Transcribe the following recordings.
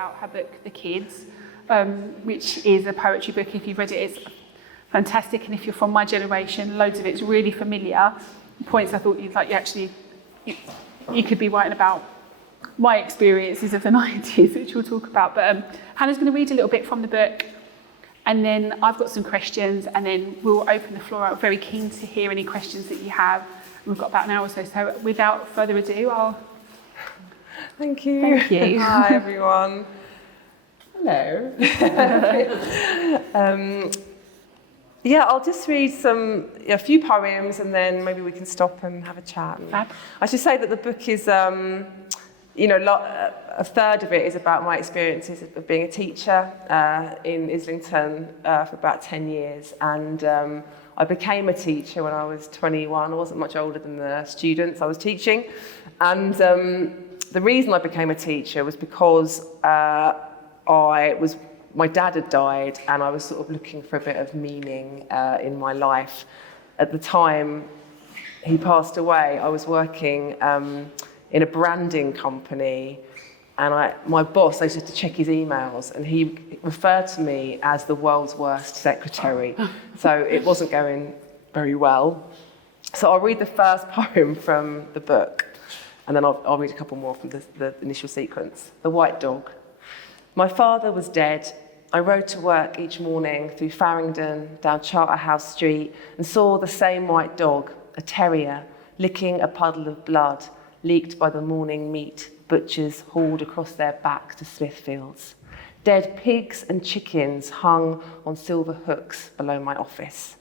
about her book, The Kids, which is a poetry book. If you've read it, it's fantastic. And if you're from my generation, loads of it's really familiar. Points I thought you could be writing about my experiences of the 90s, which we'll talk about. But Hannah's going to read a little bit from the book, and then I've got some questions, and then we'll open the floor out. Very keen to hear any questions that you have. We've got about an hour or so. So without further ado, Thank you. Thank you. Hi, everyone. Hello. I'll just read a few poems, and then maybe we can stop and have a chat. I should say that the book is, a third of it is about my experiences of being a teacher in Islington for about 10 years. And I became a teacher when I was 21. I wasn't much older than the students I was teaching. And the reason I became a teacher was because my dad had died, and I was sort of looking for a bit of meaning in my life. At the time he passed away, I was working in a branding company, and my boss, I used to check his emails, and he referred to me as the world's worst secretary. So it wasn't going very well. So I'll read the first poem from the book, and then I'll read a couple more from the initial sequence. The White Dog. My father was dead. I rode to work each morning through Farringdon, down Charterhouse Street, and saw the same white dog, a terrier, licking a puddle of blood leaked by the morning meat butchers hauled across their back to Smithfields. Dead pigs and chickens hung on silver hooks below my office.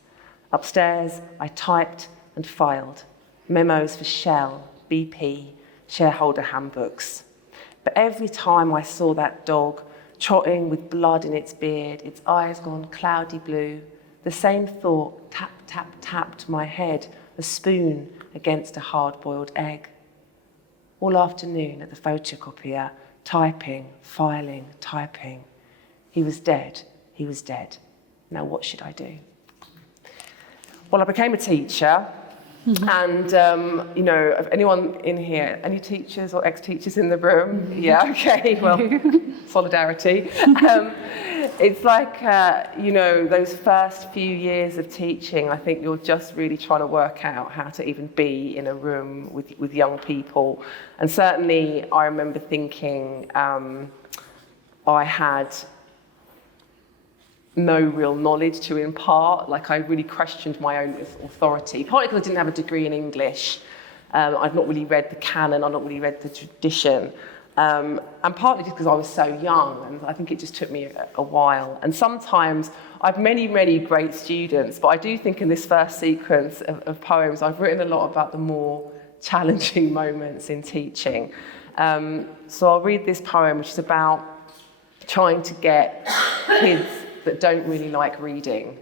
Upstairs, I typed and filed memos for Shell, BP, shareholder handbooks. But every time I saw that dog trotting with blood in its beard, its eyes gone cloudy blue, the same thought tap, tap, tapped my head, a spoon against a hard-boiled egg. All afternoon at the photocopier, typing, filing, typing. He was dead. He was dead. Now what should I do? Well, I became a teacher. And, anyone in here, any teachers or ex-teachers in the room? Yeah, okay, well, solidarity. It's like, those first few years of teaching, I think you're just really trying to work out how to even be in a room with young people. And certainly I remember thinking I had no real knowledge to impart. Like, I really questioned my own authority, partly because I didn't have a degree in English. I'd not really read the canon, I'd not really read the tradition. And partly just because I was so young, and I think it just took me a while. And sometimes I've many, many great students, but I do think in this first sequence of poems, I've written a lot about the more challenging moments in teaching. So I'll read this poem, which is about trying to get kids that don't really like reading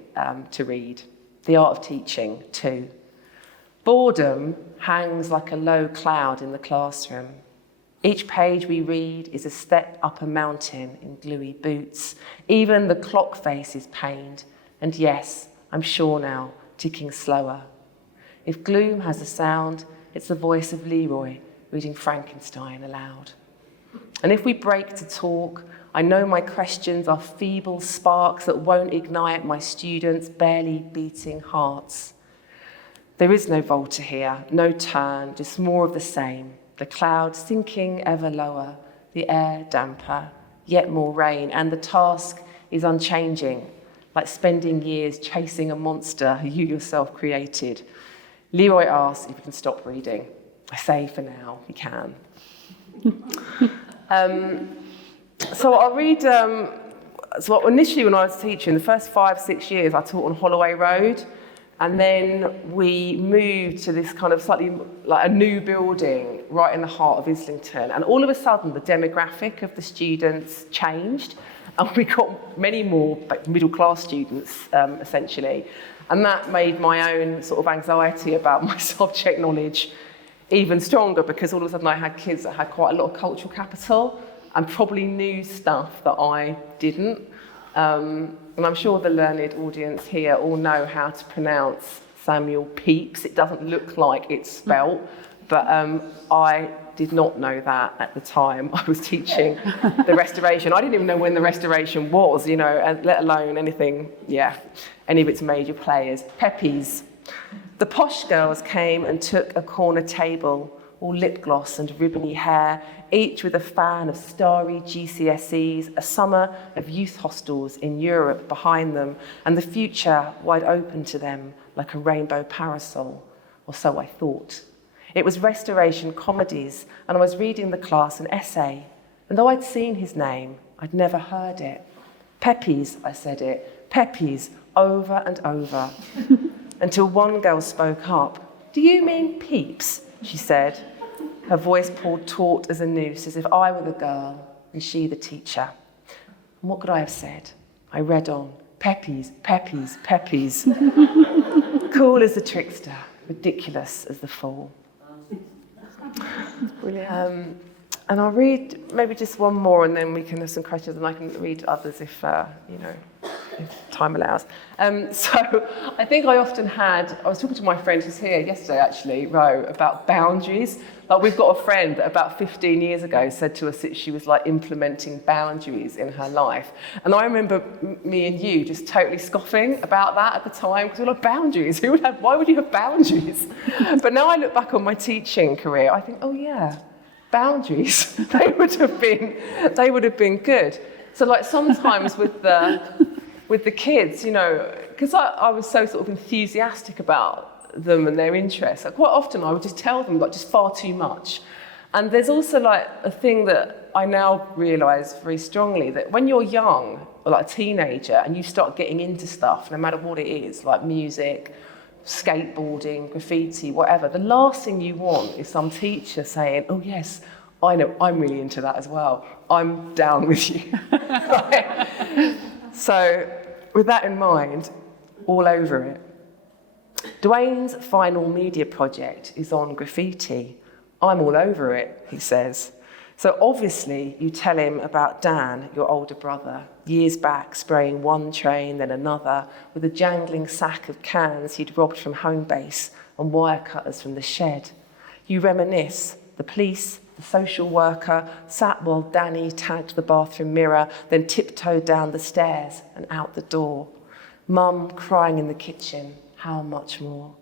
to read. The Art of Teaching 2. Boredom hangs like a low cloud in the classroom. Each page we read is a step up a mountain in gluey boots. Even the clock face is pained, and yes, I'm sure now, ticking slower. If gloom has a sound, it's the voice of Leroy reading Frankenstein aloud. And if we break to talk, I know my questions are feeble sparks that won't ignite my students' barely beating hearts. There is no Volta here, no turn, just more of the same. The clouds sinking ever lower, the air damper, yet more rain, and the task is unchanging, like spending years chasing a monster who you yourself created. Leroy asks if you can stop reading. I say for now, you can. So I'll read, so initially when I was teaching, the first 5-6 years I taught on Holloway Road, and then we moved to this kind of slightly like a new building right in the heart of Islington, and all of a sudden the demographic of the students changed, and we got many more like middle-class students essentially, and that made my own sort of anxiety about my subject knowledge even stronger, because all of a sudden I had kids that had quite a lot of cultural capital and probably knew stuff that I didn't. And I'm sure the learned audience here all know how to pronounce Samuel Pepys. It doesn't look like it's spelt, But I did not know that at the time. I was teaching the Restoration. I didn't even know when the Restoration was, and let alone anything, any of its major players. Peppies. The posh girls came and took a corner table, all lip gloss and ribbony hair, each with a fan of starry GCSEs, a summer of youth hostels in Europe behind them, and the future wide open to them like a rainbow parasol, or so I thought. It was Restoration comedies, and I was reading the class an essay, and though I'd seen his name, I'd never heard it. Peppies, I said it, Peppies, over and over, until one girl spoke up. Do you mean Peeps? She said, her voice pulled taut as a noose, as if I were the girl and she the teacher. And what could I have said? I read on, Peppies, Peppies, Peppies. Cool as the trickster, ridiculous as the fool. Brilliant. And I'll read maybe just one more, and then we can have some questions, and I can read others if time allows. So I think I was talking to my friend who's here yesterday actually, Rowe, about boundaries. Like, we've got a friend that about 15 years ago said to us that she was like implementing boundaries in her life. And I remember me and you just totally scoffing about that at the time, because we're like, boundaries? Why would you have boundaries? But now I look back on my teaching career, I think, oh yeah, boundaries, they would have been good. So like sometimes with the kids, because I was so sort of enthusiastic about them and their interests, like quite often I would just tell them like just far too much. And there's also like a thing that I now realise very strongly, that when you're young or like a teenager and you start getting into stuff, no matter what it is, like music, skateboarding, graffiti, whatever, the last thing you want is some teacher saying, oh yes, I know, I'm really into that as well, I'm down with you. Right? So with that in mind, all over it. Dwayne's final media project is on graffiti. I'm all over it, he says. So obviously you tell him about Dan, your older brother, years back spraying one train then another with a jangling sack of cans he'd robbed from home base and wire cutters from the shed. You reminisce, the police, the social worker, sat while Danny tagged the bathroom mirror, then tiptoed down the stairs and out the door. Mum crying in the kitchen, how much more?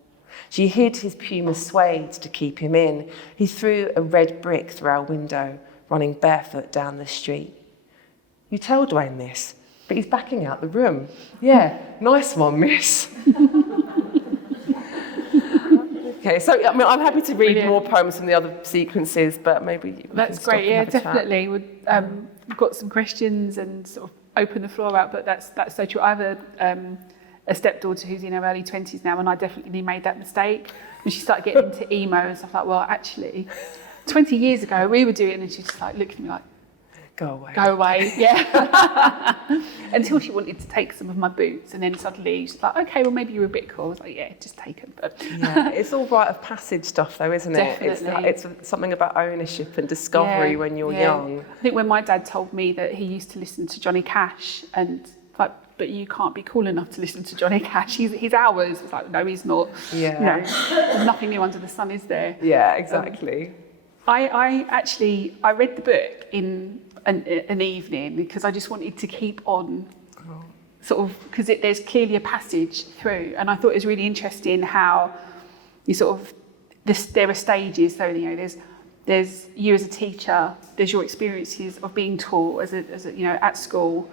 She hid his Puma suede to keep him in. He threw a red brick through our window, running barefoot down the street. You tell Dwayne this, but he's backing out the room. Yeah, nice one, miss. Okay, so I'm happy to read more poems from the other sequences, but maybe that's great. Yeah, definitely. We've got some questions and sort of open the floor out, but that's so true. I have a stepdaughter who's in her early 20s now, and I definitely made that mistake when she started getting into emo and stuff like, well, actually, 20 years ago we were doing it, and she just like looked at me like, go away, yeah. Until she wanted to take some of my boots, and then suddenly she's like, okay, well maybe you're a bit cool. I was like, yeah, just take them. But yeah, it's all rite of passage stuff though, isn't it? Definitely. It's something about ownership and discovery when you're young. I think when my dad told me that he used to listen to Johnny Cash, and like, but you can't be cool enough to listen to Johnny Cash, he's ours. It's like, no, he's not. Yeah. There's nothing new under the sun, is there? Yeah, exactly. I read the book in an evening because I just wanted to keep on sort of, because there's clearly a passage through, and I thought it was really interesting how you sort of, there are stages. So there's you as a teacher, there's your experiences of being taught as a at school,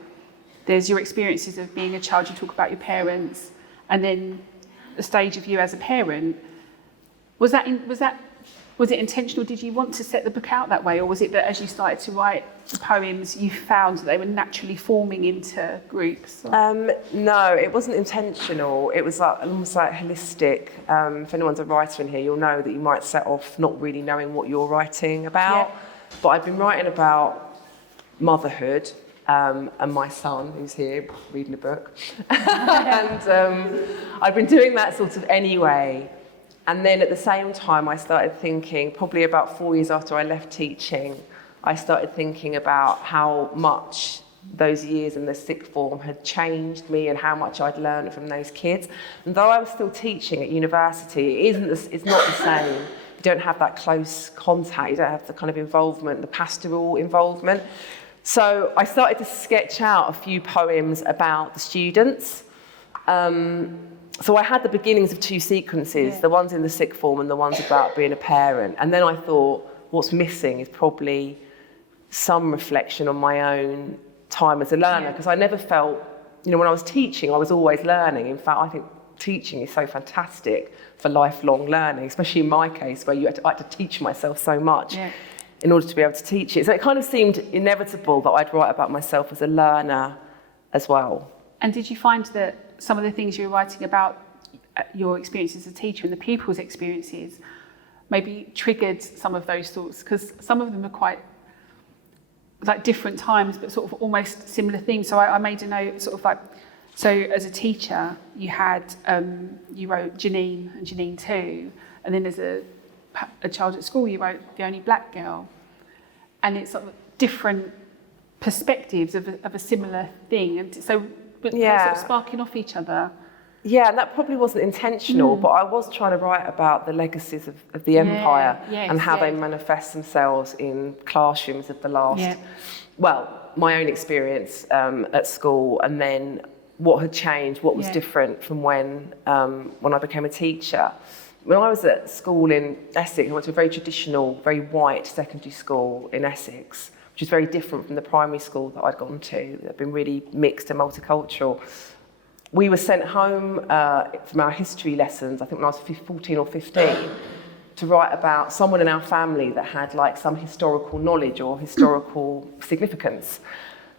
there's your experiences of being a child, you talk about your parents, and then the stage of you as a parent. Was it intentional? Did you want to set the book out that way, or was it that as you started to write the poems, you found that they were naturally forming into groups? No, it wasn't intentional. It was almost like holistic. If anyone's a writer in here, you'll know that you might set off not really knowing what you're writing about. Yeah. But I've been writing about motherhood and my son, who's here reading a book. And I've been doing that sort of anyway. And then at the same time, I started thinking, probably about 4 years after I left teaching, I started thinking about how much those years in the sixth form had changed me and how much I'd learned from those kids. And though I was still teaching at university, it's not the same. don't have that close contact, you don't have the kind of involvement, the pastoral involvement. So I started to sketch out a few poems about the students. So I had the beginnings of 2 sequences, the ones in the sixth form and the ones about being a parent. And then I thought, what's missing is probably some reflection on my own time as a learner, because I never felt, when I was teaching, I was always learning. In fact, I think teaching is so fantastic for lifelong learning, especially in my case, where I had to teach myself so much in order to be able to teach it. So it kind of seemed inevitable that I'd write about myself as a learner as well. And did you find that some of the things you were writing about your experience as a teacher and the pupils' experiences maybe triggered some of those thoughts? Because some of them are quite like different times, but sort of almost similar themes. So I made a note, sort of like, so as a teacher, you had, you wrote Janine and Janine 2, and then as a child at school, you wrote The Only Black Girl. And it's sort of different perspectives of a similar thing. And so, but they're sort of sparking off each other. Yeah, and that probably wasn't intentional, but I was trying to write about the legacies of the empire and how they manifest themselves in classrooms of the last, well, my own experience at school, and then what had changed, what was different from when I became a teacher. When I was at school in Essex, I went to a very traditional, very white secondary school in Essex, which is very different from the primary school that I'd gone to. They'd been really mixed and multicultural. We were sent home from our history lessons, I think when I was 14 or 15, to write about someone in our family that had like some historical knowledge or historical significance.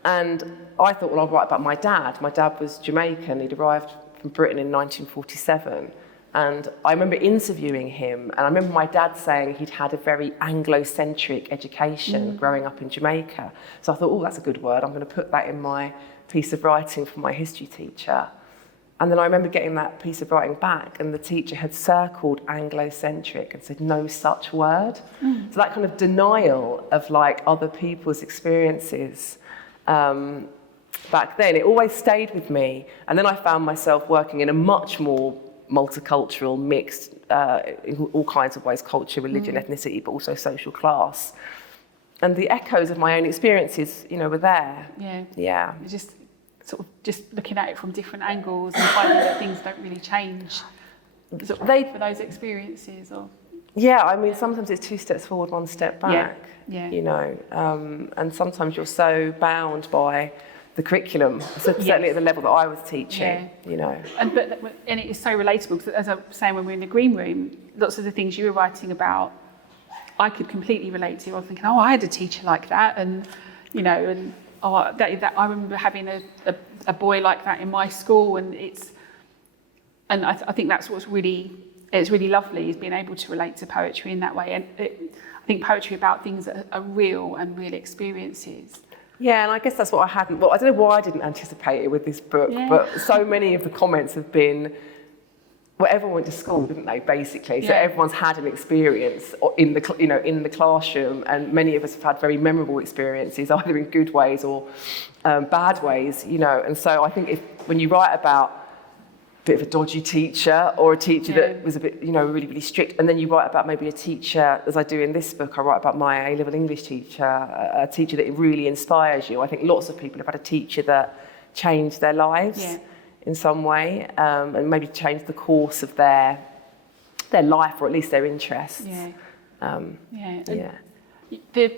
And I thought, well, I'll write about my dad. My dad was Jamaican. He'd arrived from Britain in 1947. And I remember interviewing him, and I remember my dad saying he'd had a very Anglo-centric education growing up in Jamaica. So I thought, oh, that's a good word. I'm going to put that in my piece of writing for my history teacher. And then I remember getting that piece of writing back, and the teacher had circled Anglo-centric and said no such word. So that kind of denial of like other people's experiences back then, it always stayed with me. And then I found myself working in a much more multicultural, mixed, in all kinds of ways, culture, religion, ethnicity, but also social class. And the echoes of my own experiences, were there. Yeah. Just sort of just looking at it from different angles and finding that things don't really change sort of for those experiences. Or yeah, I mean, sometimes it's 2 steps forward, 1 step back. Yeah. And sometimes you're so bound by the curriculum, certainly at the level that I was teaching, And it is so relatable, because as I was saying, when we were in the green room, lots of the things you were writing about, I could completely relate to. I was thinking, I had a teacher like that, and that I remember having a boy like that in my school, and I think that's what's really lovely, is being able to relate to poetry in that way. And I think poetry about things that are real and real experiences. Yeah, and I guess that's what I don't know why I didn't anticipate it with this book, but so many of the comments have been, well, everyone went to school, didn't they, basically? So everyone's had an experience in the classroom, and many of us have had very memorable experiences, either in good ways or bad ways, And so I think when you write about a bit of a dodgy teacher, or a teacher that was a bit, really, really strict, and then you write about maybe a teacher, as I do in this book, I write about my A-level English teacher, a teacher that really inspires you. I think lots of people have had a teacher that changed their lives in some way, and maybe changed the course of their life, or at least their interests. The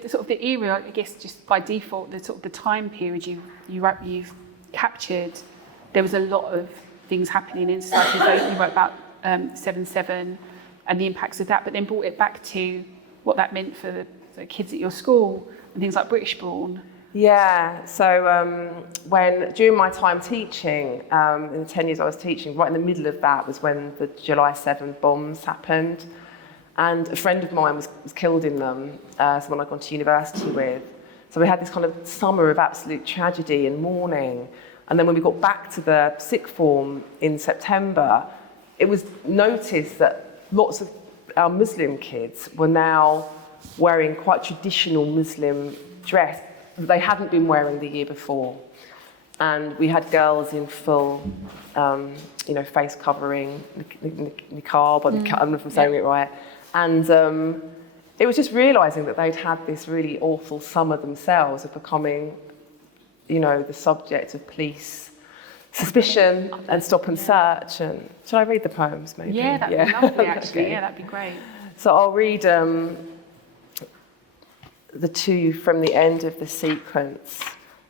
sort of the era, I guess, just by default, the sort of the time period you've captured, there was a lot of things happening in society. So you wrote about 7/7 and the impacts of that, but then brought it back to what that meant for the kids at your school and things like British Born. Yeah, so during my time teaching, in the 10 years I was teaching, right in the middle of that was when the July 7 bombs happened, and a friend of mine was killed in them, someone I'd gone to university with. So we had this kind of summer of absolute tragedy and mourning. And then when we got back to the sixth form in September, it was noticed that lots of our Muslim kids were now wearing quite traditional Muslim dress that they hadn't been wearing the year before. And we had girls in full, face covering, niqab, I don't know if I'm saying it right, And it was just realising that they'd had this really awful summer themselves of becoming, the subject of police suspicion and stop and search. And shall I read the poems, maybe? Yeah, that'd be lovely, actually. Okay. Yeah, that'd be great. So I'll read the two from the end of the sequence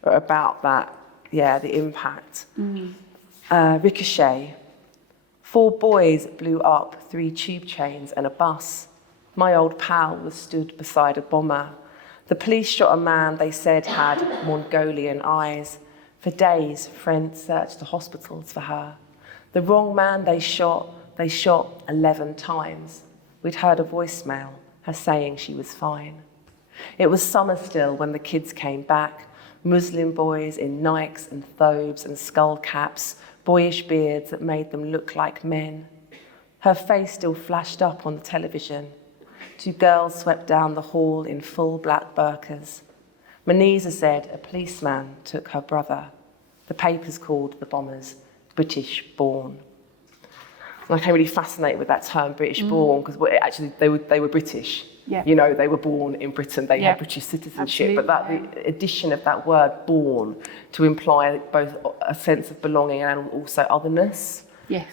about that, the impact. Ricochet. 4 boys blew up 3 tube trains and a bus. My old pal was stood beside a bomber. The police shot a man they said had Mongolian eyes. For days, friends searched the hospitals for her. The wrong man they shot 11 times. We'd heard a voicemail, her saying she was fine. It was summer still when the kids came back. Muslim boys in Nikes and thobes and skull caps, boyish beards that made them look like men. Her face still flashed up on the television. 2 girls swept down the hall in full black burqas. Manisa said a policeman took her brother. The papers called the bombers British born. And I became really fascinated with that term, British born, because actually they were British. Yeah. They were born in Britain, they had British citizenship, but the addition of that word born to imply both a sense of belonging and also otherness. Yes.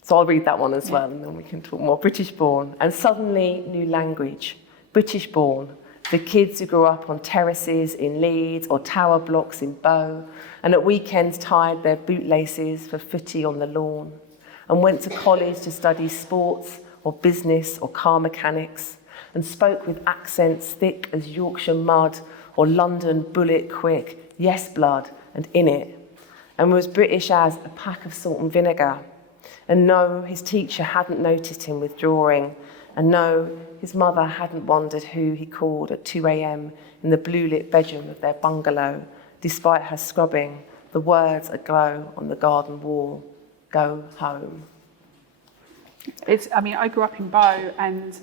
So I'll read that one as well, and then we can talk more. British born. And suddenly, new language. British born. The kids who grew up on terraces in Leeds or tower blocks in Bow, and at weekends tied their bootlaces for footy on the lawn, and went to college to study sports or business or car mechanics, and spoke with accents thick as Yorkshire mud or London bullet quick, yes blood, and in it, and was British as a pack of salt and vinegar. And no, his teacher hadn't noticed him withdrawing, and no, his mother hadn't wondered who he called at 2 a.m. in the blue-lit bedroom of their bungalow, despite her scrubbing, the words aglow on the garden wall, go home. I grew up in Bow, and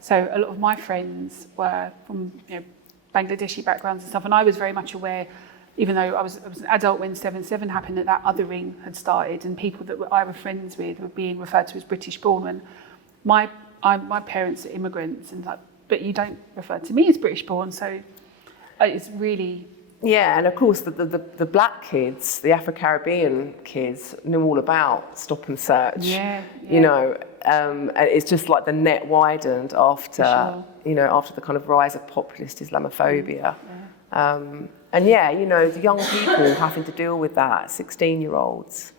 so a lot of my friends were from Bangladeshi backgrounds and stuff, and I was very much aware, even though I was an adult when 7/7 happened, that othering had started, and people that I were friends with were being referred to as British born. And my parents are immigrants, and but you don't refer to me as British born, so it's really. Yeah, and of course the black kids, the Afro-Caribbean kids, knew all about stop and search. Yeah. And it's just like the net widened after, after the kind of rise of populist Islamophobia. The young people having to deal with that, 16-year-olds,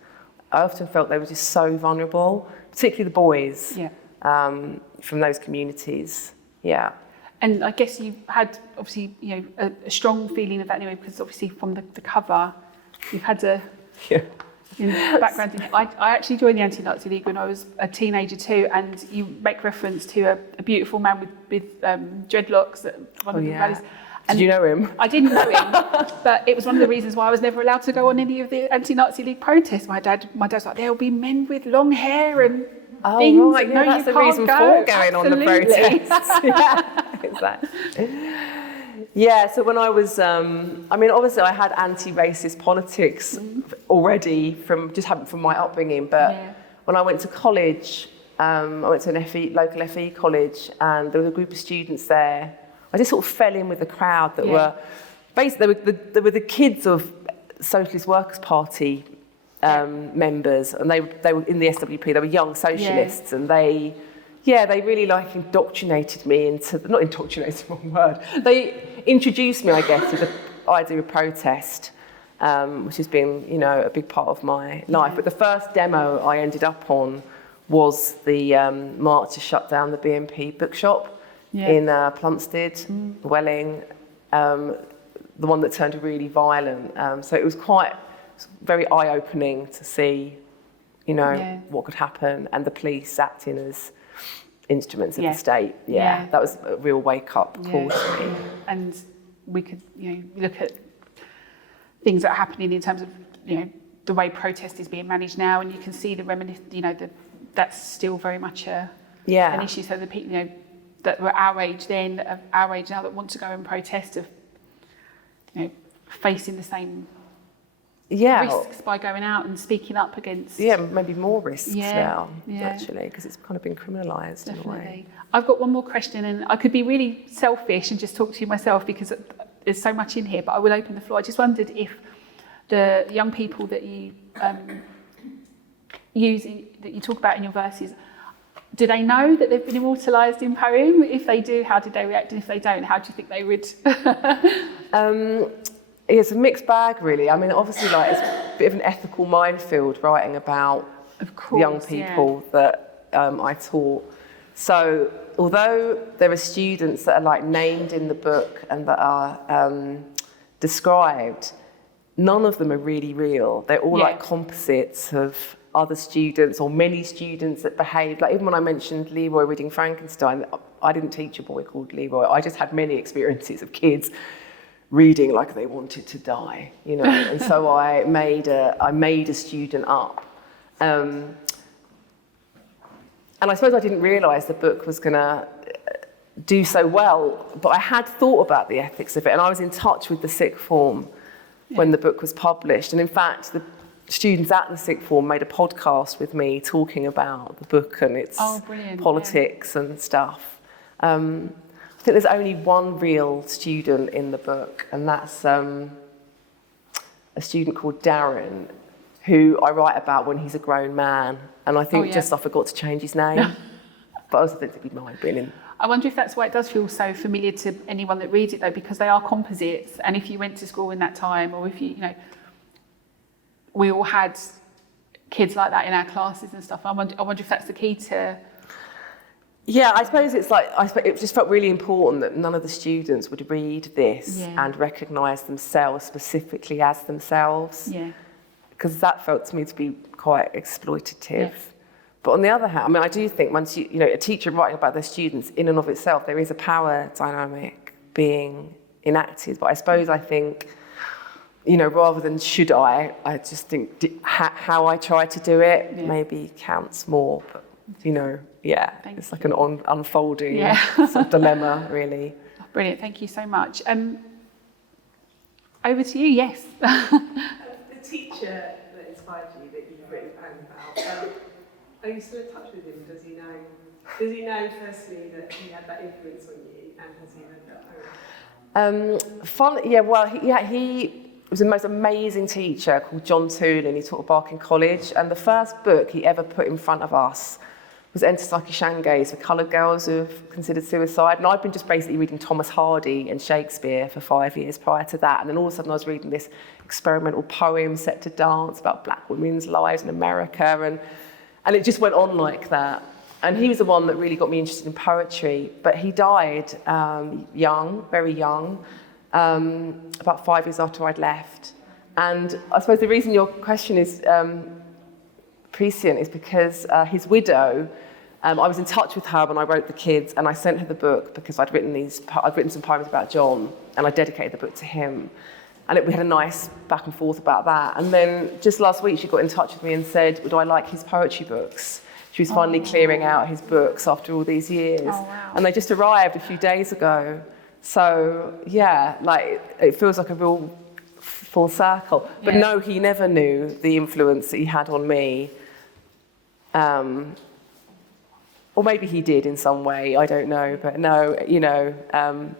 I often felt they were just so vulnerable, particularly the boys from those communities. Yeah. And I guess you had, obviously, a strong feeling of that anyway, because obviously from the cover, you've had a background. I actually joined the Anti-Nazi League when I was a teenager too, and you make reference to a beautiful man with dreadlocks at one of the rallies. Did you know him? I didn't know him, but it was one of the reasons why I was never allowed to go on any of the Anti-Nazi League protests. My dad's like, there'll be men with long hair and things. Oh, right, that's the reason for going on the protests. Exactly. Yeah, so when I was, obviously I had anti-racist politics already from my upbringing, but when I went to college, I went to an local FE college, and there was a group of students there. I just sort of fell in with the crowd that were, basically, they were the kids of Socialist Workers' Party members, and they were in the SWP. They were young socialists, and they really indoctrinated me into, not indoctrinated, wrong word. They introduced me, I guess, to the idea of protest, which has been, a big part of my life. But the first demo I ended up on was the march to shut down the BNP bookshop in Plumstead, Welling, the one that turned really violent. So it was very eye-opening to see, what could happen, and the police acting as instruments of the state. That was a real wake-up call to me. And we could, look at things that are happening in terms of, the way protest is being managed now, and you can see that's still very much an issue. So the people, that were our age then, of our age now, that want to go and protest, of facing the same risks by going out and speaking up against. Yeah, maybe more risks now, yeah. actually, because it's kind of been criminalised in a way. I've got one more question, and I could be really selfish and just talk to you myself because there's so much in here, but I will open the floor. I just wondered if the young people that you that you talk about in your verses, do they know that they've been immortalised in poem? If they do, how did they react? And if they don't, how do you think they would? It's a mixed bag, really. I mean, obviously, like, it's a bit of an ethical minefield writing about young people that I taught. So, although there are students that are like named in the book and that are described, none of them are really real. They're all like composites of other students or many students that behave. Like, even when I mentioned Leroy reading Frankenstein, I didn't teach a boy called Leroy. I just had many experiences of kids reading like they wanted to die, you know. And so I made a student up. And I suppose I didn't realise the book was going to do so well, but I had thought about the ethics of it, and I was in touch with the sixth form when the book was published. And in fact, the students at the sixth form made a podcast with me talking about the book and its politics and stuff. I think there's only one real student in the book, and that's a student called Darren, who I write about when he's a grown man. And I think I forgot to change his name. But I also don't think he'd mind being in. I wonder if that's why it does feel so familiar to anyone that reads it, though, because they are composites. And if you went to school in that time, or if you know, we all had kids like that in our classes and stuff. I wonder if that's the key to. Yeah, I suppose it's like, it just felt really important that none of the students would read this and recognise themselves specifically as themselves. Yeah. Because that felt to me to be quite exploitative. Yeah. But on the other hand, I mean, I do think once you know, a teacher writing about their students, in and of itself, there is a power dynamic being enacted. But I think, you know, rather than should I just think how I try to do it maybe counts more. But, you know, it's like an unfolding sort of dilemma, really. Oh, brilliant, thank you so much. Over to you, yes. The teacher that inspired you, that you've written a poem about, are you still in touch with him? Does he know personally that he had that influence on you, and has he read that poem? He was the most amazing teacher called John Toole, and he taught at Barking College, and the first book he ever put in front of us was Enter Psyche Shangays for coloured girls who have considered suicide. And I'd been just basically reading Thomas Hardy and Shakespeare for 5 years prior to that. And then all of a sudden I was reading this experimental poem set to dance about black women's lives in America. And it just went on like that. And he was the one that really got me interested in poetry. But he died young, very young, about 5 years after I'd left. And I suppose the reason your question is prescient is because his widow, I was in touch with her when I wrote The Kids, and I sent her the book because I'd written some poems about John, and I dedicated the book to him. And we had a nice back and forth about that. And then just last week, she got in touch with me and said, would I like his poetry books? She was finally clearing out his books after all these years. Oh, wow. And they just arrived a few days ago. So, it feels like a real full circle. But no, he never knew the influence that he had on me. Or maybe he did in some way, I don't know. But no, you know,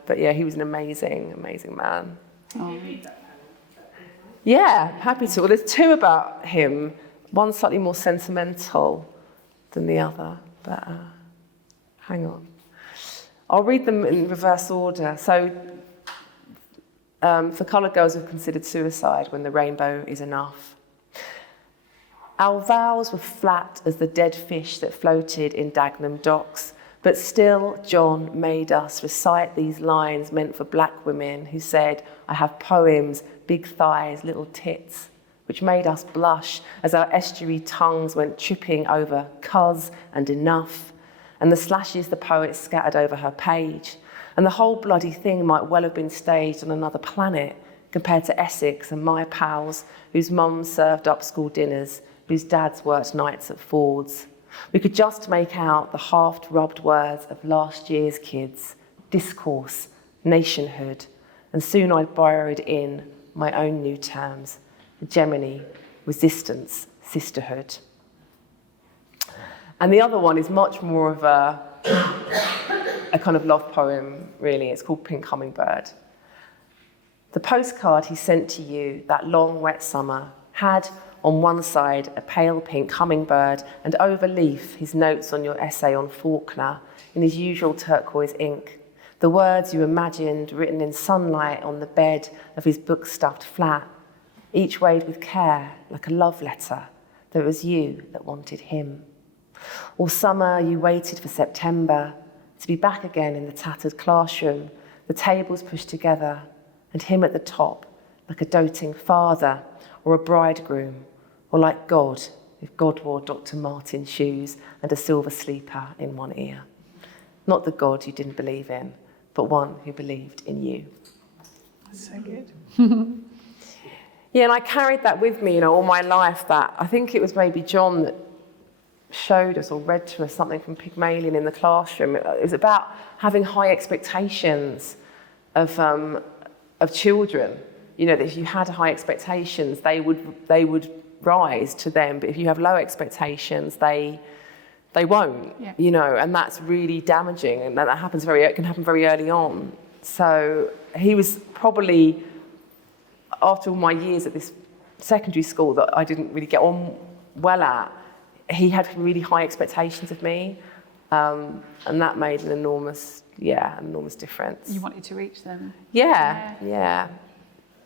but yeah, he was an amazing, amazing man. Can you read that poem? Yeah, happy to. Well, there's two about him. One slightly more sentimental than the other, but hang on. I'll read them in reverse order. So, for coloured girls who've considered suicide when the rainbow is enough. Our vows were flat as the dead fish that floated in Dagenham docks, but still John made us recite these lines meant for black women who said, I have poems, big thighs, little tits, which made us blush as our estuary tongues went tripping over cuz and enough, and the slashes the poet scattered over her page. And the whole bloody thing might well have been staged on another planet compared to Essex and my pals, whose mums served up school dinners, whose dads worked nights at Ford's. We could just make out the half-rubbed words of last year's kids, discourse, nationhood, and soon I'd borrowed in my own new terms, hegemony, resistance, sisterhood. And the other one is much more of a kind of love poem, really. It's called Pink Hummingbird. The postcard he sent to you that long, wet summer had on one side a pale pink hummingbird, and over leaf his notes on your essay on Faulkner in his usual turquoise ink. The words you imagined written in sunlight on the bed of his book-stuffed flat, each weighed with care like a love letter, though it was you that wanted him. All summer you waited for September to be back again in the tattered classroom, the tables pushed together, and him at the top, like a doting father or a bridegroom, or like God, if God wore Dr. Martin shoes and a silver sleeper in one ear. Not the God you didn't believe in, but one who believed in you. That's so good. Yeah, and I carried that with me, all my life. That I think it was maybe John that showed us or read to us something from Pygmalion in the classroom. It was about having high expectations of children. That if you had high expectations, they would rise to them. But if you have low expectations, they won't. Yeah. And that's really damaging, and that it can happen very early on. So he was probably, after all my years at this secondary school that I didn't really get on well at, he had really high expectations of me, and that made an enormous difference. You wanted to reach them. Yeah.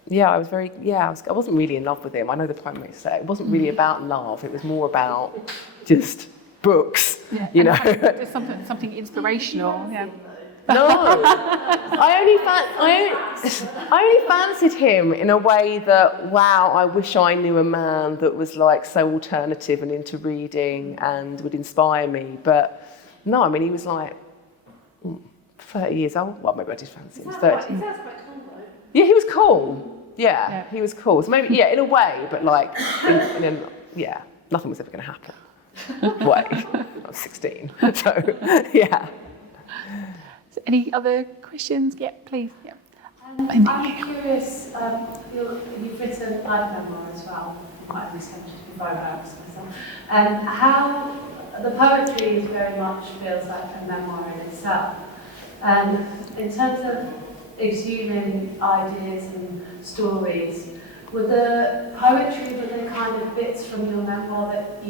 I wasn't really in love with him. I know the poem may say it wasn't really about love. It was more about just books, Just something inspirational. Yeah. No, I only fancied him in a way that, wow, I wish I knew a man that was like so alternative and into reading and would inspire me. But no, he was like 30 years old. Well, maybe I did fancy him. He sounds quite cool, though. Yeah, he was cool. Yeah, he was cool. So maybe, in a way, but like, nothing was ever going to happen. I was 16. So, yeah. So any other questions? Yeah, please. Yeah. I'm curious, you've written a life memoir as well, quite recently, before I ask myself. How the poetry is very much feels like a memoir in itself. In terms of exhuming ideas and stories, were the kind of bits from your memoir that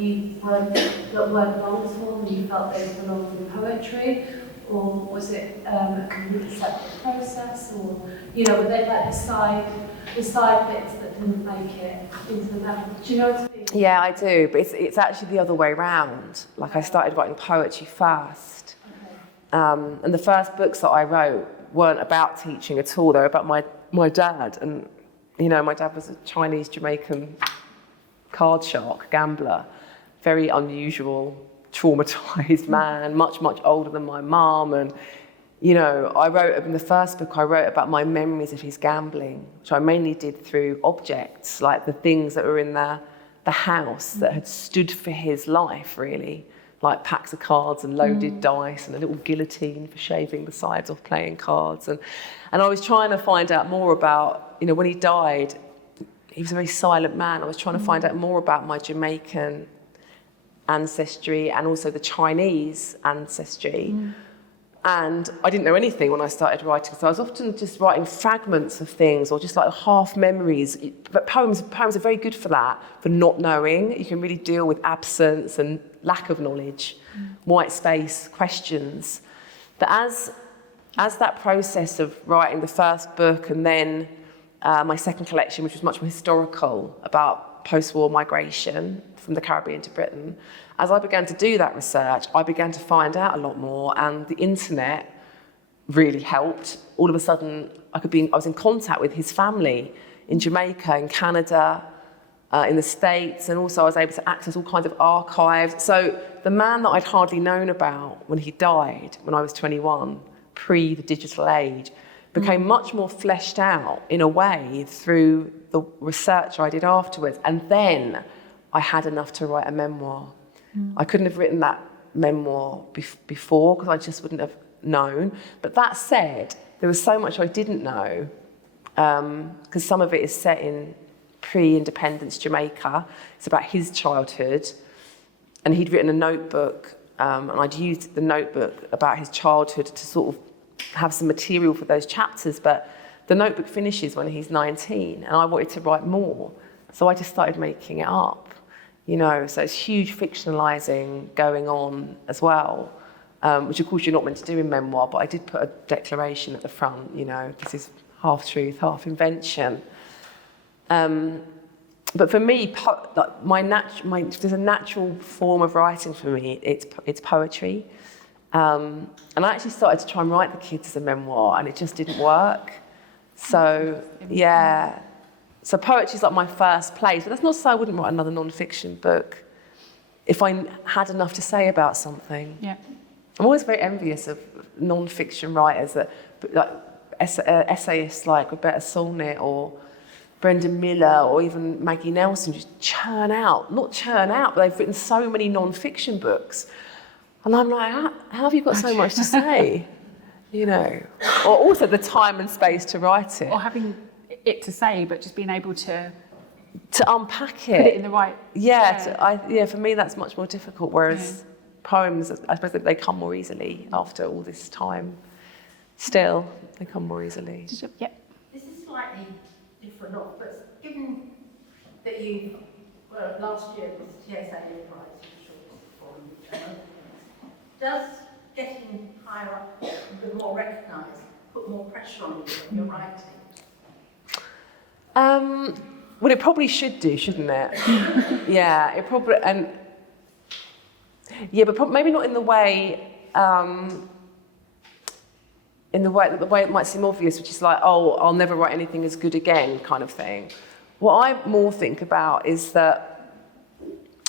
weren't longed and you felt they belonged in poetry? Or was it a completely separate process? Or, were they like the side bits that didn't make it into the memoir? Do you know what I mean? Yeah, I do, but it's actually the other way round. Like, I started writing poetry first. Okay. And the first books that I wrote weren't about teaching at all. They were about my dad. And, my dad was a Chinese Jamaican card shark, gambler, very unusual, traumatised man, much, much older than my mum. And, I wrote, in the first book, I wrote about my memories of his gambling, which I mainly did through objects, like the things that were in the house that had stood for his life, really, like packs of cards and loaded dice and a little guillotine for shaving the sides off playing cards. And I was trying to find out more about, when he died, he was a very silent man. I was trying to find out more about my Jamaican ancestry and also the Chinese ancestry. And I didn't know anything when I started writing, so I was often just writing fragments of things or just like half memories. But poems are very good for that, for not knowing. You can really deal with absence and lack of knowledge, white space, questions. But as that process of writing the first book and then my second collection, which was much more historical, about post-war migration from the Caribbean to Britain, as I began to do that research, I began to find out a lot more, and the internet really helped. All of a sudden, I was in contact with his family in Jamaica, in Canada, in the States, and also I was able to access all kinds of archives. So the man that I'd hardly known about when he died, when I was 21, pre the digital age, became much more fleshed out in a way through the research I did afterwards. And then I had enough to write a memoir. I couldn't have written that memoir before because I just wouldn't have known. But that said, there was so much I didn't know because some of it is set in pre-independence Jamaica. It's about his childhood. And he'd written a notebook, and I'd used the notebook about his childhood to sort of have some material for those chapters. But the notebook finishes when he's 19, and I wanted to write more. So I just started making it up, So it's huge fictionalising going on as well, which of course you're not meant to do in memoir, but I did put a declaration at the front, this is half truth, half invention. But for me, there's a natural form of writing for me. It's poetry, and I actually started to try and write the kids as a memoir, and it just didn't work. So yeah, so poetry's like my first place. But that's not to say I wouldn't write another non-fiction book if I had enough to say about something. Yeah, I'm always very envious of non-fiction writers like essayists like Roberta Solnit or Brendan Miller or even Maggie Nelson just not churn out, but they've written so many non-fiction books. And I'm like, how have you got so much to say? Or also the time and space to write it. or having it to say, but just being able to unpack it. put it in the right... For me that's much more difficult, whereas poems, I suppose they come more easily after all this time. Still, they come more easily. Yeah. This is slightly different, but given that last year was the TSA Prize, does getting higher up and be more recognised put more pressure on you when you're writing? Well, it probably should do, shouldn't it? Yeah, it probably, but maybe not in the way the way it might seem obvious, which is like, oh, I'll never write anything as good again, kind of thing. What I more think about is that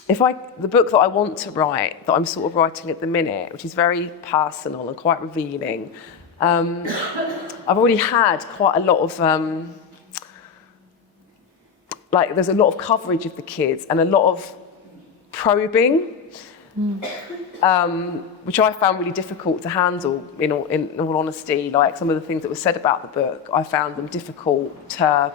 the book that I want to write, that I'm sort of writing at the minute, which is very personal and quite revealing, I've already had quite a lot of, there's a lot of coverage of the kids and a lot of probing, which I found really difficult to handle, in all honesty. Like some of the things that were said about the book, I found them difficult to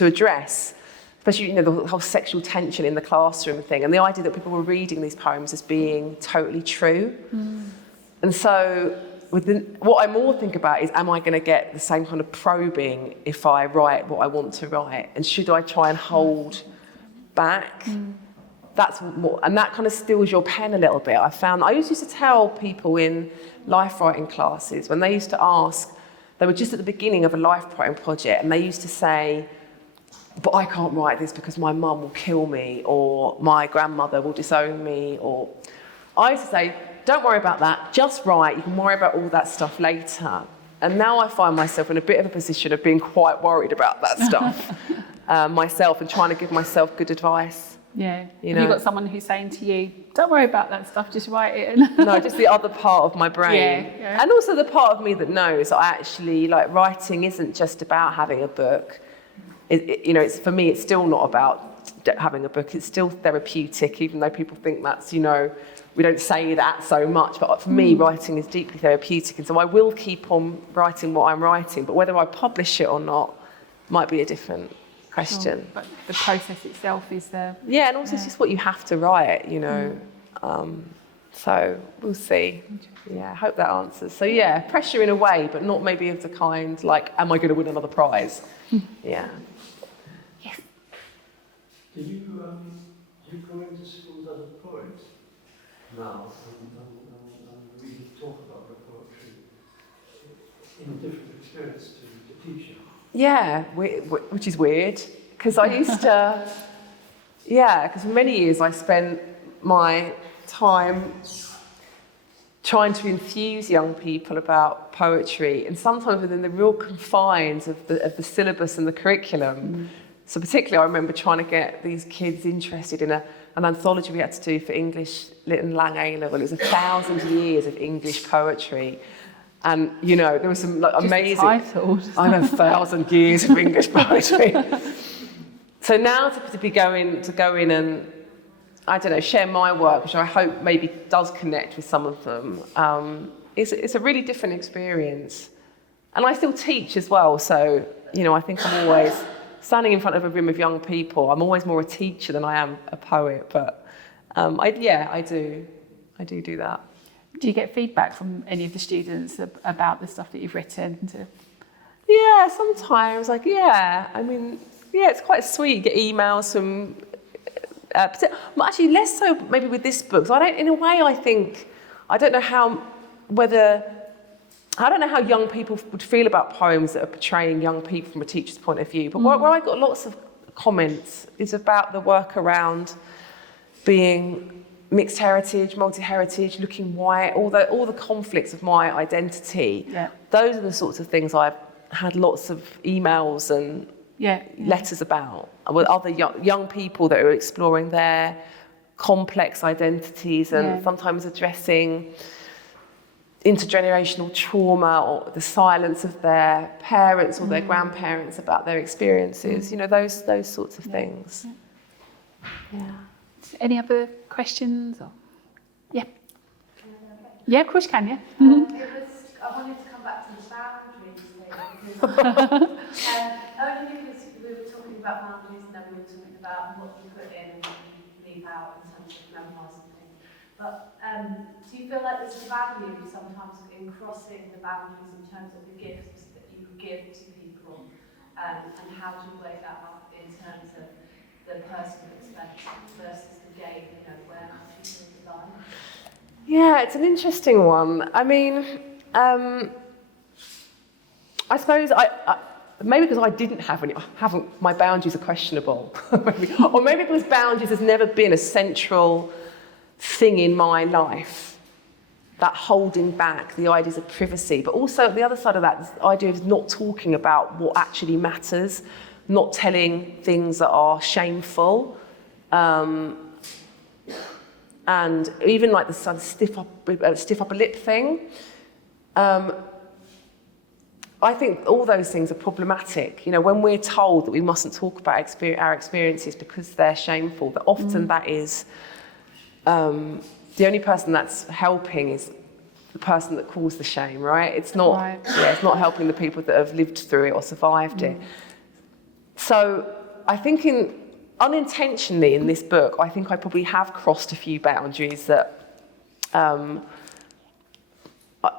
address, especially the whole sexual tension in the classroom thing, and the idea that people were reading these poems as being totally true. And so what I more think about is, am I going to get the same kind of probing if I write what I want to write, and should I try and hold back? That's more, and that kind of steals your pen a little bit. I used to tell people in life writing classes, when they used to ask, they were just at the beginning of a life writing project, and they used to say, but I can't write this because my mum will kill me, or my grandmother will disown me, or... I used to say, don't worry about that, just write, you can worry about all that stuff later. And now I find myself in a bit of a position of being quite worried about that stuff myself, and trying to give myself good advice. Yeah. Have you got someone who's saying to you, don't worry about that stuff, just write it? No, just the other part of my brain. Yeah. And also the part of me that knows that I actually, writing isn't just about having a book. It's, for me, it's still not about having a book. It's still therapeutic, even though people think that's, we don't say that so much. But for me, writing is deeply therapeutic. And so I will keep on writing what I'm writing, but whether I publish it or not might be a different question. Sure. But the process itself is the... Yeah, and also it's just what you have to write, So we'll see. Yeah, I hope that answers. So yeah, pressure in a way, but not maybe of the kind like, am I going to win another prize? Yeah. Yes. Do you go into schools as a poet now and really talk about the poetry in a different experience to teaching? Yeah, which is weird, because I used to, because for many years I spent my time trying to enthuse young people about poetry, and sometimes within the real confines of the syllabus and the curriculum. So particularly I remember trying to get these kids interested in an anthology we had to do for English Lit and Lang A-level. It was 1,000 years of English poetry. And, there was some amazing... Titles. I know, 1,000 years of English poetry. So now to go in and, I don't know, share my work, which I hope maybe does connect with some of them, it's a really different experience. And I still teach as well, so, I think I'm always standing in front of a room of young people, I'm always more a teacher than I am a poet. But I do that. Do you get feedback from any of the students about the stuff that you've written? Yeah, sometimes. It's quite sweet. You get emails from. Actually, less so maybe with this book. So I don't know how young people would feel about poems that are portraying young people from a teacher's point of view. But where I got lots of comments is about the work around being mixed heritage, multi-heritage, looking white, all the conflicts of my identity. Yeah. Those are the sorts of things I've had lots of emails and letters about, with other young people that are exploring their complex identities and sometimes addressing intergenerational trauma or the silence of their parents or their grandparents about their experiences, those sorts of things. Yeah. Any other questions? Yeah, of course you can, yeah. I wanted to come back to the boundaries thing, because only because we were talking about boundaries and then we were talking about what you put in and what you leave out in terms of memoirs and things. But do you feel like there's a value sometimes in crossing the boundaries in terms of the gifts that you give to people, and how do you weigh that up in terms of the personal expense versus the gain, where actually the line? Yeah, it's an interesting one. I mean, I suppose maybe because I didn't have any, my boundaries are questionable. Or maybe because boundaries has never been a central thing in my life, that holding back, the ideas of privacy. But also the other side of that, the idea of not talking about what actually matters, not telling things that are shameful. And even like the sort of stiff upper lip thing. I think all those things are problematic. When we're told that we mustn't talk about our experiences because they're shameful, that often that is the only person that's helping is the person that caused the shame, right? It's not. Right. It's not helping the people that have lived through it or survived it. So I think unintentionally in this book, I think I probably have crossed a few boundaries that have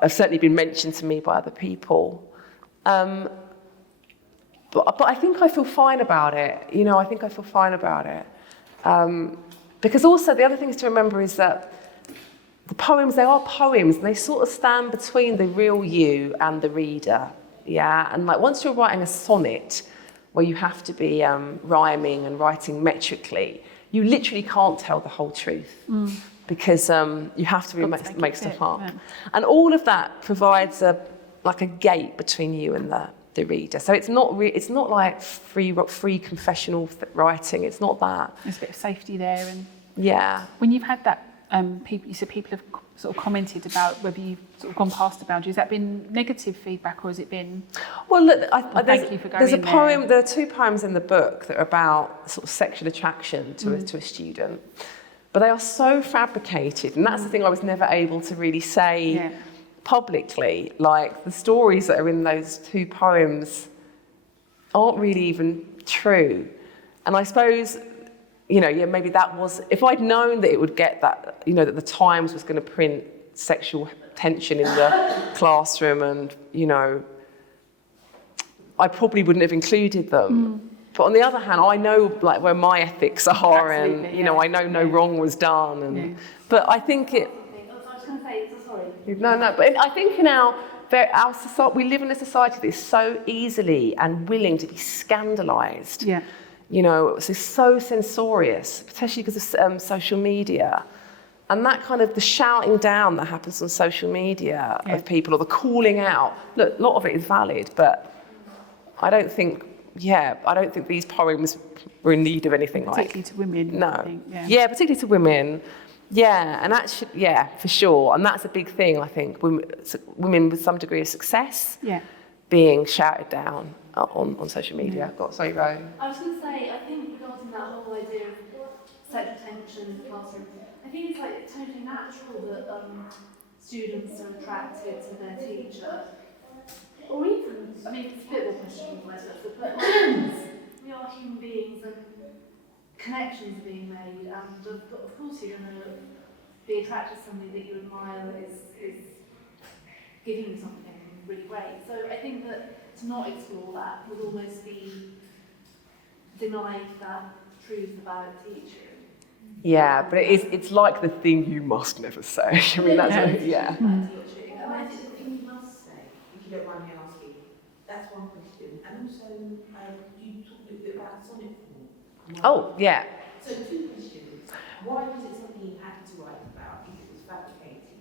certainly been mentioned to me by other people. But I think I feel fine about it. I think I feel fine about it. Because also the other thing to remember is that the poems, they are poems, and they sort of stand between the real you and the reader. Yeah, and like once you're writing a sonnet, where you have to be rhyming and writing metrically, you literally can't tell the whole truth because you have to make stuff up. Yeah. And all of that provides a gate between you and the reader. So it's not like free confessional writing. It's not that. There's a bit of safety there. And yeah. When you've had that, you said people have sort of commented about whether you've sort of gone past the boundaries. Has that been negative feedback, or has it been? Well, look, thank you for going there's a poem. there. There are 2 poems in the book that are about sort of sexual attraction to a student, but they are so fabricated, and that's the thing I was never able to really say publicly. Like the stories that are in those 2 poems aren't really even true, and I suppose. Maybe that was, if I'd known that it would get that, that the Times was going to print sexual tension in the classroom and, I probably wouldn't have included them. But on the other hand, I know where my ethics are. Absolutely, and, I know no wrong was done. And but I think it... I was going to say, sorry. No, but I think in our society, we live in a society that is so easily and willing to be scandalised. Yeah. So censorious, especially because of social media. And that kind of the shouting down that happens on social media of people, or the calling out. Look, a lot of it is valid, but I don't think these poems were in need of anything particularly to women. No. I think, particularly to women. Yeah, and actually, for sure. And that's a big thing, I think. Women with some degree of success being shouted down on social media. Sorry, Ro. I was going to say, I think regarding that whole idea of sexual tension in the classroom, I think it's totally natural that students are attracted to their teacher. Or even, it's a bit more questionable, but we are human beings and connections are being made, and of course you're going to be attracted to somebody that you admire that is giving you something really great. So I think that to not explore that would almost be denying that truth about teaching. Yeah, but it's like the thing you must never say. I mean, that's yeah. Mm. And I think the thing you must say, if you don't mind me asking, that's one question. And also, you talked a bit about sonnet form. Oh, yeah. So 2 questions. Why was it something you had to write about if it was fabricated?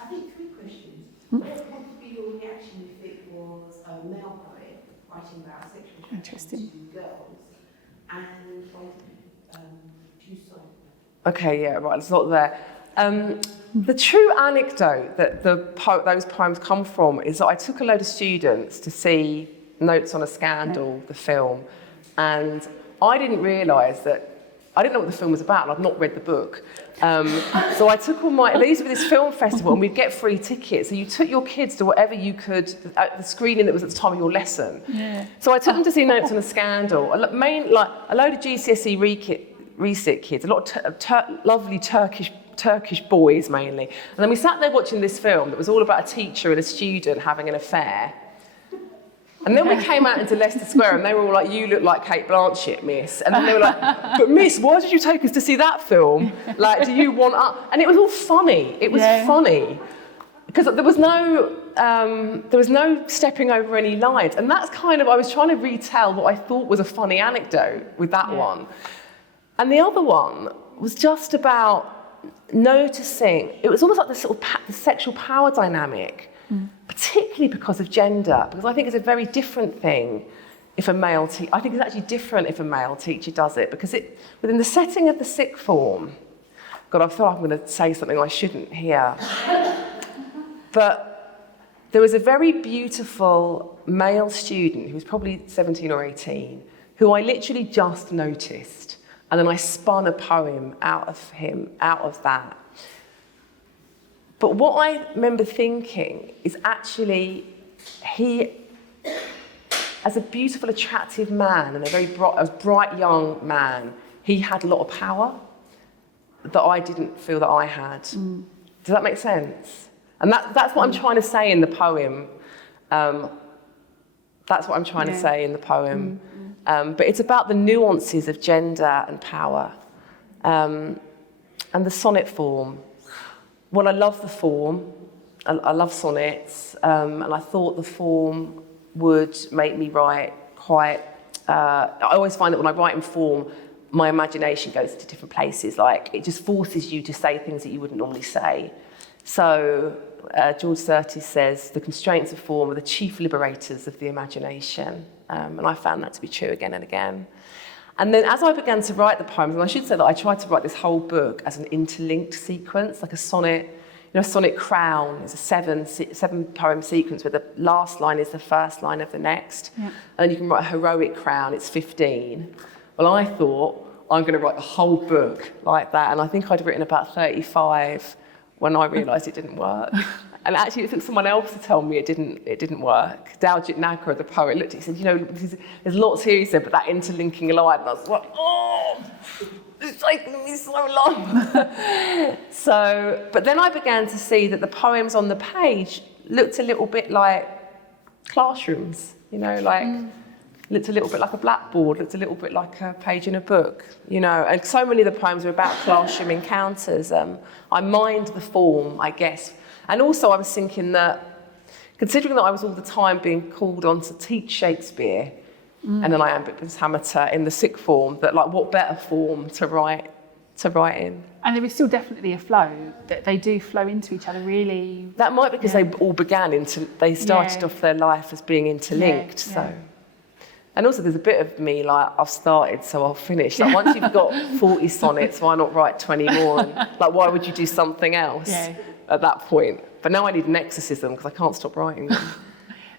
I think 3 questions. What would be your reaction if it was a male poet writing about sexual attraction to girls? And Okay, yeah, right, it's not there. The true anecdote that those poems come from is that I took a load of students to see Notes on a Scandal, the film, and I didn't realise that, I didn't know what the film was about, and I've not read the book. So I took all my, these were this film festival, and we'd get free tickets, so you took your kids to whatever you could, at the screening that was at the time of your lesson. Yeah. So I took them to see Notes on a Scandal, a load of GCSE resit kids, a lot of lovely Turkish boys mainly. And then we sat there watching this film that was all about a teacher and a student having an affair. And then we came out into Leicester Square and they were all like, you look like Kate Blanchett, miss. And then they were like, but miss, why did you take us to see that film? Like, do you want us? And it was all funny. It was funny. Because there was no stepping over any lines. And that's kind of, I was trying to retell what I thought was a funny anecdote with that one. And the other one was just about noticing, it was almost like the sort of the sexual power dynamic, particularly because of gender, because I think it's a very different thing if a male teacher, I think it's actually different if a male teacher does it, because within the setting of the sixth form, God, I feel like I'm going to say something I shouldn't here, but there was a very beautiful male student who was probably 17 or 18, who I literally just noticed. And then I spun a poem out of that. But what I remember thinking is actually he, as a beautiful, attractive man and a very bright young man, he had a lot of power that I didn't feel that I had. Does that make sense? And that's what I'm trying to say in the poem. That's what I'm trying to say in the poem. But it's about the nuances of gender and power. And the sonnet form. Well, I love the form. I love sonnets. And I thought the form would make me write quite... I always find that when I write in form, my imagination goes to different places. Like, it just forces you to say things that you wouldn't normally say. So George Surtees says, the constraints of form are the chief liberators of the imagination. And I found that to be true again and again. And then as I began to write the poems, and I should say that I tried to write this whole book as an interlinked sequence, like a sonnet, a sonnet crown is a seven poem sequence where the last line is the first line of the next. Yeah. And then you can write a heroic crown, it's 15. Well, I thought, I'm going to write the whole book like that. And I think I'd written about 35 when I realised it didn't work. And actually, it took someone else to tell me it didn't work. Daljit Nagara, the poet, looked at it and said, there's lots here, he said, but that interlinking line, and I was like, oh, it's taking me so long. But then I began to see that the poems on the page looked a little bit like classrooms, looked a little bit like a blackboard, looked a little bit like a page in a book, and so many of the poems were about classroom encounters. I mined the form, I guess. And also I was thinking that, considering that I was all the time being called on to teach Shakespeare, and then iambic pentameter in the sixth form, that what better form to write in? And there is still definitely a flow, that they do flow into each other really. That might be because they all they started off their life as being interlinked, so. And also there's a bit of me I've started, so I'll finish. Once you've got 40 sonnets, why not write 20 more? And why would you do something else at that point? But now I need an exorcism because I can't stop writing them.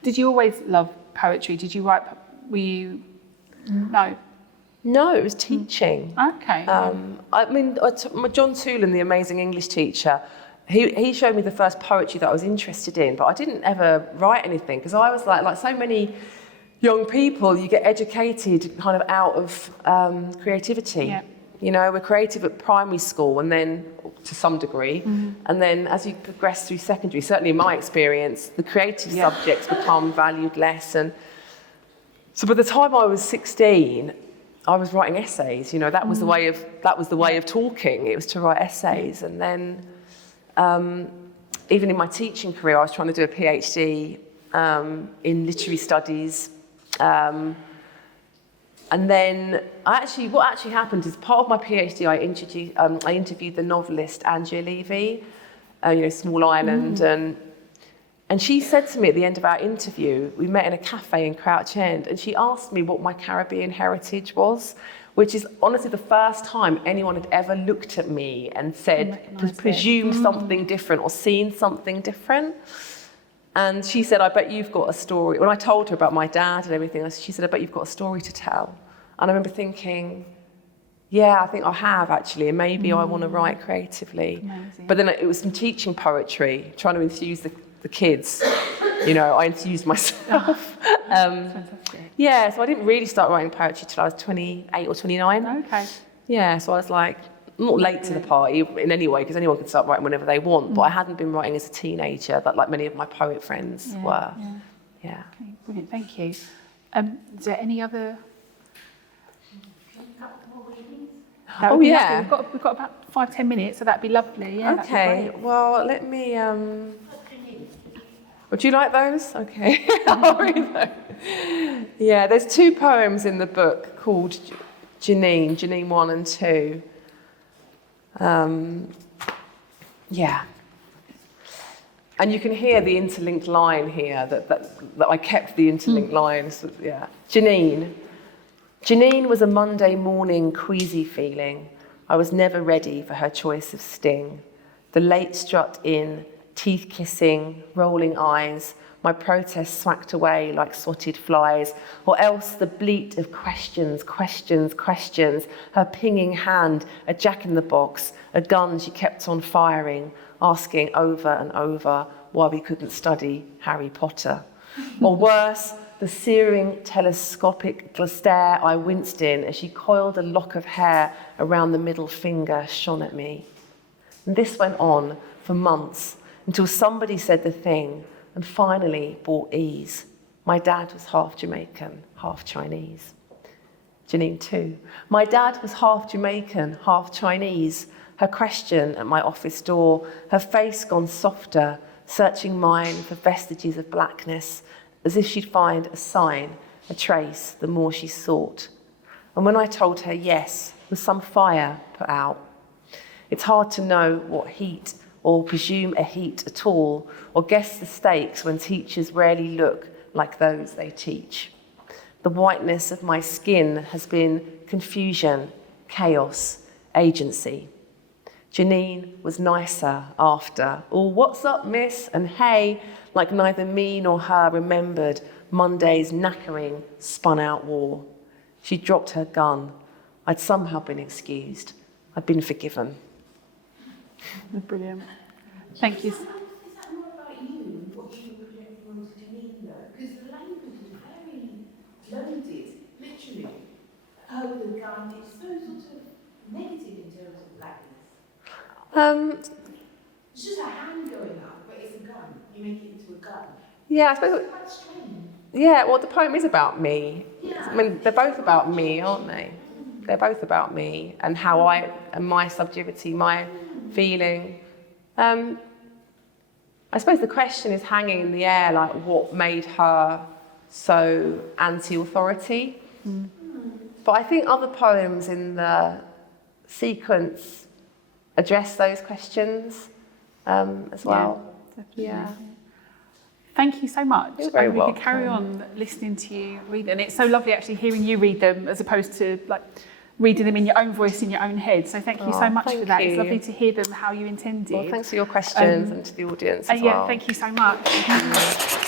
Did you always love poetry? Did you write, No. No, it was teaching. Okay. John Toolin, the amazing English teacher, he showed me the first poetry that I was interested in, but I didn't ever write anything because I was like so many young people, you get educated kind of out of creativity. Yeah. You know, we're creative at primary school and then to some degree, and then as you progress through secondary, certainly in my experience, the creative subjects become valued less. And so by the time I was 16, I was writing essays. You know, that was the way of talking. It was to write essays. And then even in my teaching career, I was trying to do a PhD in literary studies. And then what actually happened is part of my PhD, I interviewed the novelist Angia Levy, Small Island, and she said to me at the end of our interview, we met in a cafe in Crouch End, and she asked me what my Caribbean heritage was, which is honestly the first time anyone had ever looked at me and said, presumed something different or seen something different. And she said, I bet you've got a story. When I told her about my dad and everything, she said, I bet you've got a story to tell. And I remember thinking, yeah, I think I have actually, and maybe I want to write creatively. Amazing. But then it was some teaching poetry, trying to enthuse the kids. You know, I enthused myself. Fantastic. Yeah, so I didn't really start writing poetry till I was 28 or 29. Okay. Yeah, so I was like, not late to the party in any way, because anyone can start writing whenever they want, but I hadn't been writing as a teenager, like many of my poet friends were. Yeah. Okay, brilliant, thank you. Is there any other? Yeah. Lovely. We've got about 5-10 minutes, so that'd be lovely. Yeah, Okay, that'd be great. well, let me... Would you like those? Okay, I'll read those. Yeah, there's 2 poems in the book called Janine 1 and 2. Yeah. And you can hear the interlinked line here, that I kept the interlinked lines. Yeah. Janine was a Monday morning queasy feeling. I was never ready for her choice of sting. The late strut in, teeth kissing, rolling eyes, my protest swacked away like swatted flies, or else the bleat of questions, her pinging hand, a jack-in-the-box, a gun she kept on firing, asking over and over why we couldn't study Harry Potter. Or worse, the searing telescopic stare I winced in as she coiled a lock of hair around the middle finger shone at me. And this went on for months until somebody said the thing and finally brought ease. My dad was half Jamaican, half Chinese. Janine 2. My dad was half Jamaican, half Chinese. Her question at my office door, her face gone softer, searching mine for vestiges of blackness, as if she'd find a sign, a trace, the more she sought. And when I told her yes, was some fire put out? It's hard to know what heat, or presume a heat at all, or guess the stakes when teachers rarely look like those they teach. The whiteness of my skin has been confusion, chaos, agency. Janine was nicer after. Oh, what's up, miss? And hey, like neither me nor her remembered Monday's knackering, spun-out war. She dropped her gun. I'd somehow been excused. I'd been forgiven. Brilliant. Thank you. Is that more about you, what you were projecting onto Janine, though? Because the language is very loaded, literally. Her with a gun, it's so sort of negative in terms of blackness. It's just a hand going up, but it's a gun. You make it into a gun. Yeah, I suppose. It's quite strange. Yeah, well, the poem is about me. Yeah. I mean, they're both about me, aren't they? They're both about me and how and my subjectivity, my feeling. I suppose the question is hanging in the air, like what made her so anti-authority? But I think other poems in the sequence address those questions as well. Yeah. Thank you so much. You're very we welcome. could carry on listening to you read them. And it's so lovely actually hearing you read them as opposed to like reading them in your own voice in your own head. So thank you so much for that. you. It's lovely to hear them how you intended. Well, thanks for your questions and to the audience as well. Yeah, thank you so much.